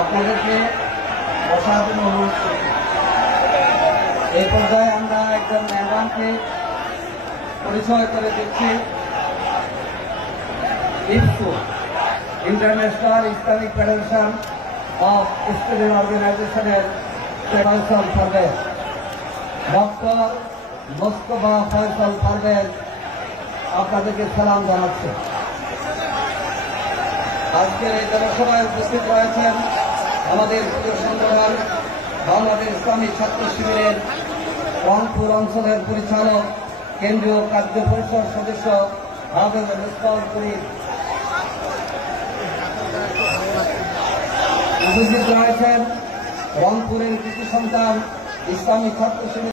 আপনাদেরকে বসার জন্য অনুরোধ করছি। এই পর্যায়ে আমরা একজন মেহমানকে পরিচয় করে দিচ্ছি। ইফসু International Islamic Federation of Student অর্গানাইজেশনের ফয়সাল পারভেজ, ডক্টর মোস্তফা ফয়সাল পারভেজ আপনাদেরকে সালাম জানাচ্ছে। আজকের এই জনসভায় উপস্থিত রয়েছেন আমাদের প্রিয় সংগঠন বাংলাদেশ ইসলামিক ছাত্র শিবিরের রংপুর অঞ্চলের পরিচালক, কেন্দ্রীয় কার্য পরিষদ সদস্য হাফেজ মুস্তাফা করিম। উপস্থিত রয়েছেন রংপুরের কৃতি সন্তান ইসলামিক ছাত্র শিবির